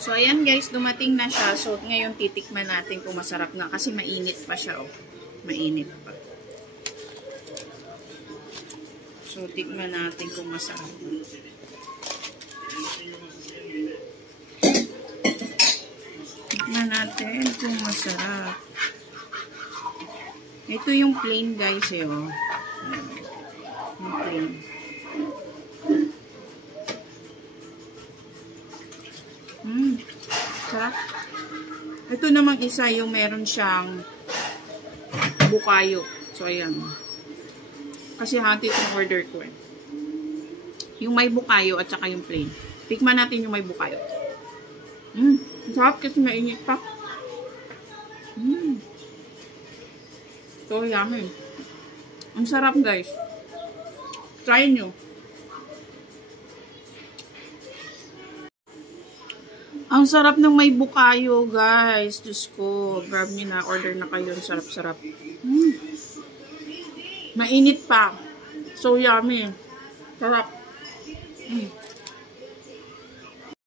So, ayan guys, dumating na siya. So, ngayon titikman natin kung masarap na. Kasi mainit pa siya, oh. Mainit pa. So, tikman natin kung masarap na. Tikman natin kung masarap. Ito yung plain guys, eh, oh. Yung plain. Sarap. Ito namang isa yung meron siyang bukayo. So, ayan. Kasi hati itong order ko eh. Yung may bukayo at saka yung plain. Tikman natin yung may bukayo. Sarap kasi mainit pa. So, yummy. Ang sarap guys. Try nyo. Ang sarap ng may bukayo, guys. Diyos ko. Grab nyo na. Order na kayo. Sarap-sarap. Mainit pa. So yummy. Sarap.